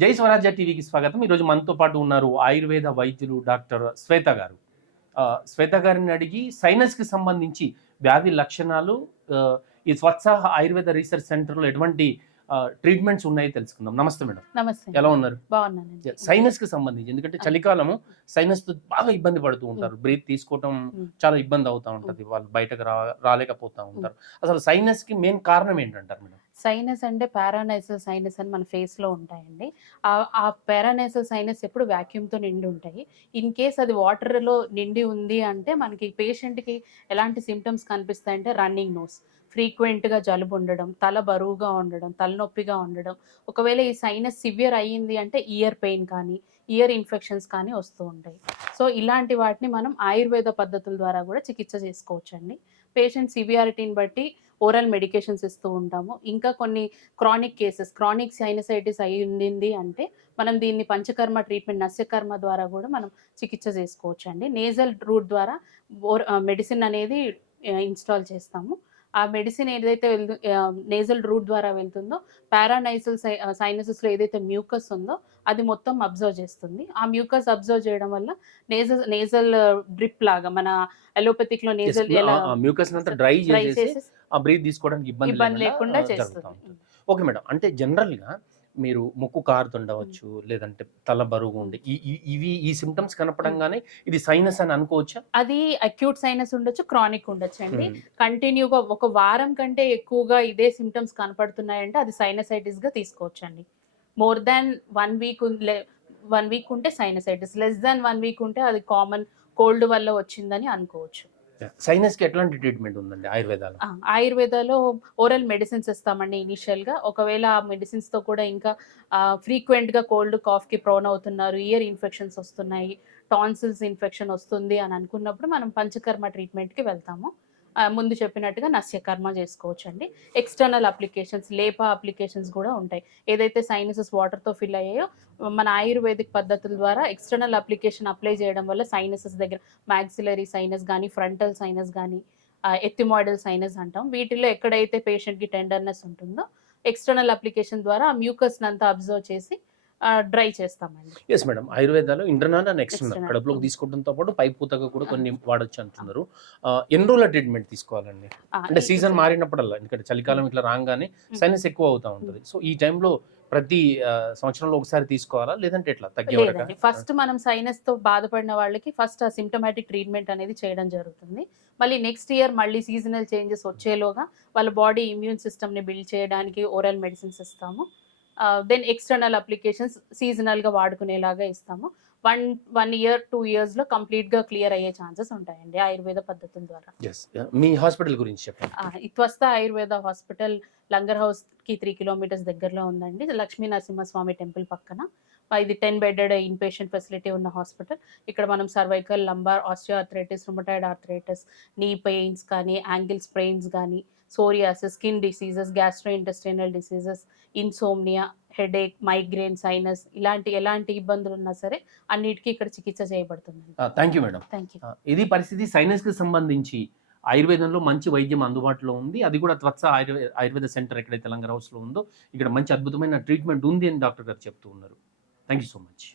జై స్వరాజ్య టీవీకి స్వాగతం. ఈరోజు మనతో పాటు ఉన్నారు ఆయుర్వేద వైద్యులు డాక్టర్ శ్వేత గారు. శ్వేత గారిని అడిగి సైనస్‌కి సంబంధించి వ్యాధి లక్షణాలు, ఈ స్వత్సాహ ఆయుర్వేద రీసెర్చ్ సెంటర్‌లో ఎటువంటి ట్రీట్మెంట్స్ ఉన్నాయో తెలుసుకుందాం. నమస్తే మేడం. నమస్తే. ఎలా ఉన్నారు? బాగున్నానండి. సైనస్‌కి సంబంధించి ఎందుకంటే చలికాలము సైనస్‌తో బాగా ఇబ్బంది పడుతూ ఉంటారు. బ్రీత్ తీసుకోవటం చాలా ఇబ్బంది అవుతా ఉంటది. వాళ్ళు బయటకు రాలేకపోతా ఉంటారు. అసలు సైనస్‌కి మెయిన్ కారణం ఏంటంటారు మేడం? సైనస్ అంటే పారానైసల్ సైనస్ అని మన ఫేస్‌లో ఉంటాయండి. ఆ పారానైసల్ సైనస్ ఎప్పుడు వాక్యూమ్‌తో నిండి ఉంటాయి. ఇన్ కేస్ అది వాటర్‌లో నిండి ఉంది అంటే మనకి పేషెంట్‌కి ఎలాంటి సింప్టమ్స్ కనిపిస్తాయంటే రన్నింగ్ నోస్, ఫ్రీక్వెంట్‌గా జలుబు ఉండడం, తల బరువుగా ఉండడం, తలనొప్పిగా ఉండడం. ఒకవేళ ఈ సైనస్ సివియర్ అయ్యింది అంటే ఇయర్ పెయిన్ కానీ, ఇయర్ ఇన్ఫెక్షన్స్ కానీ వస్తూ ఉంటాయి. సో, ఇలాంటి వాటిని మనం ఆయుర్వేద పద్ధతుల ద్వారా కూడా చికిత్స చేసుకోవచ్చండి. పేషెంట్ సివియారిటీని బట్టి ఓరల్ మెడికేషన్స్ ఇస్తూ ఉంటాము. ఇంకా కొన్ని క్రానిక్ సైనసైటిస్ అయ్యింది అంటే మనం దీన్ని పంచకర్మ ట్రీట్మెంట్, నస్యకర్మ ద్వారా కూడా మనం చికిత్స చేసుకోవచ్చండి. నేజల్ రూట్ ద్వారా మెడిసిన్ అనేది ఇన్‌స్టాల్ చేస్తాము. ఆ మెడిసిన్ ఏదైతే నేజల్ రూట్ ద్వారా వెళ్తుందో పారానైసల్ సైనసెస్‌లో ఏదైతే మ్యూకస్ ఉందో అది మొత్తం అబ్జర్వ్ చేస్తుంది. ఆ మ్యూకస్ అబ్జర్వ్ చేయడం వల్ల నేజల్ డ్రిప్ లాగా మన అలోపతిక్‌లో నేజల్ ఎలా మ్యూకస్‌నంతా డ్రై డ్రై చేసేసి చేసేసి ఆ బ్రీత్ తీసుకోవడానికి ఇబ్బంది లేకుండా లేకుండా జరుగుతా చేస్తుంది. ఉంటది. Okay madam. అంటే జనరల్‌గా మీరు ముక్కు కారుతుండవచ్చు, లేదంటే తల బరువుగా ఉండి ఈ సింప్టమ్స్ కనపడంగానే ఇది సైనస్ అని అనుకోవచ్చా? అది అక్యూట్ సైనస్ ఉండొచ్చు, క్రానిక్ ఉండొచ్చండి. హ్మ్. కంటిన్యూగా ఒక వారం కంటే ఎక్కువగా ఇదే సింప్టమ్స్ కనపడుతున్నాయంటే అది సైనసైటిస్‌గా తీసుకోవచ్చండి. మోర్ థాన్ 1 వీక్ 1 వీక్ ఉంటే సైనసైటిస్. లెస్ థాన్ 1 వీక్ ఉంటే అది కామన్ కోల్డ్ వల్ల వచ్చిందని అనుకోవచ్చు. సైనస్‌కి ఎట్లాంటి ట్రీట్మెంట్ ఉందండి ఆయుర్వేదాలో? ఆయుర్వేదాలో ఓరల్ మెడిసిన్స్ ఇస్తామండి ఇనీషియల్‌గా. ఒకవేళ ఆ మెడిసిన్స్‌తో కూడా ఇంకా ఫ్రీక్వెంట్‌గా కోల్డ్, కాఫ్‌కి ప్రోన్ అవుతున్నారు, ఇయర్ ఇన్ఫెక్షన్స్ వస్తున్నాయి, టాన్సిల్స్ ఇన్ఫెక్షన్ వస్తుంది అని అనుకున్నప్పుడు మనం పంచకర్మ ట్రీట్మెంట్‌కి వెళ్తాము. ముందు చెప్పినట్టుగా నస్యకర్మ చేసుకోవచ్చండి. ఎక్స్‌టర్నల్ లేప అప్లికేషన్స్ గూడా ఉంటాయి. ఏదైతే సైనసెస్ వాటర్‌తో ఫిల్ అయ్యాయో మన ఆయుర్వేదిక్ పద్ధతుల ద్వారా ఎక్స్‌టర్నల్ అప్లై చేయడం వల్ల సైనసెస్ దగ్గర మాక్సిలరీ సైనస్ గానీ, ఫ్రంటల్ సైనస్ గానీ, ఎథిమాయిడల్ సైనస్ అంటాం. వీటిల్లో ఎక్కడైతే పేషెంట్‌కి టెండర్‌నెస్ ఉంటుందో ఎక్స్‌టర్నల్ అప్లికేషన్ ద్వారా ఆ మ్యూకస్‌నంతా అబ్జర్వ్ చేసి డ్రై చేస్తామండి. Yes madam. ఆయుర్వేదాలో ఇంటర్నల్ అండ్ ఎక్స్టర్నల్ ఎక్స్‌టర్నల్. కడుపులోకి తీసుకోవడంతో పాటు పై పూతగా కూడా ఆ! కొన్ని వాడొచ్చు అంటున్నారు. ఎన్ని రోజుల ట్రీట్మెంట్ తీసుకోవాలండి? ఆ! అంటే ఈ సీజన్ ఇప్పుడు మారినప్పుడల్లా, ఎందుకంటే చలికాలం ఇట్లా రాంగానే హ్మ్. సైనస్ ఎక్కువ అవుతా హ్మ్. ఉంటది. సో, ఈ టైంలో ప్రతి సంవత్సరంలో ఒకసారి తీసుకోవాలా? లేదంటే ఎట్లా తగ్గే వరకా? లేదండి. ఫస్ట్ మనం సైనస్‌తో బాధపడిన వాళ్ళకి ఫస్ట్ ఆ సింప్టమాటిక్ ట్రీట్మెంట్ అనేది చేయడం జరుగుతుంది. మళ్ళీ నెక్స్ట్ ఇయర్ మళ్ళీ సీజనల్ చేంజెస్ వచ్చేలోగా వాళ్ళ బాడీ ఇమ్యూన్ సిస్టమ్‌ని బిల్డ్ చేయడానికి ఓరల్ మెడిసిన్స్ ఇస్తాము. దెన్ ఎక్స్‌టర్నల్ అప్లికేషన్స్ సీజనల్‌గా వాడుకునేలాగా ఇస్తాము. 1 ఇయర్, 2 ఇయర్స్‌లో కంప్లీట్‌గా క్లియర్ అయ్యే ఛాన్సెస్ ఉంటాయండి ఆయుర్వేద పద్ధతుల ద్వారా. యెస్. మీ హాస్పిటల్ గురించి చెప్పండి. ఇత్వస్త ఆయుర్వేద హాస్పిటల్ లంగర్ హౌస్‌కి 3 కిలోమీటర్స్ దగ్గరలో ఉందండి. లక్ష్మీ నరసింహస్వామి టెంపుల్ పక్కన. ఇది 10 బెడెడ్ ఇన్‌పేషెంట్ ఫెసిలిటీ ఉన్న హాస్పిటల్. ఇక్కడ మనం cervical, lumbar, osteo rheumatoid arthritis, knee pains కానీ, యాంకిల్ స్ప్రెయిన్స్ గానీ, psoriasis, skin diseases, gastrointestinal diseases, insomnia, headache, migraine, sinus ఎలాంటి ఇబ్బందులున్నా సరే అన్నిటికి ఇక్కడ చికిత్స చేయబడుతుందండి. Thank you madam. Thank you. ఇది పరిస్థితి. సైనస్‌కి సంబంధించి ఆయుర్వేదంలో మంచి వైద్యం అందుబాటులో ఉంది. అది కూడా త్వత్స ఆయుర్వేద సెంటర్ ఎక్కడైతే లంగర్ హౌస్‌లో ఉందో, ఇక్కడ మంచి అద్భుతమైన ట్రీట్మెంట్ ఉంది అని డాక్టర్ గారు చెప్తూ ఉన్నారు. Thank you so much.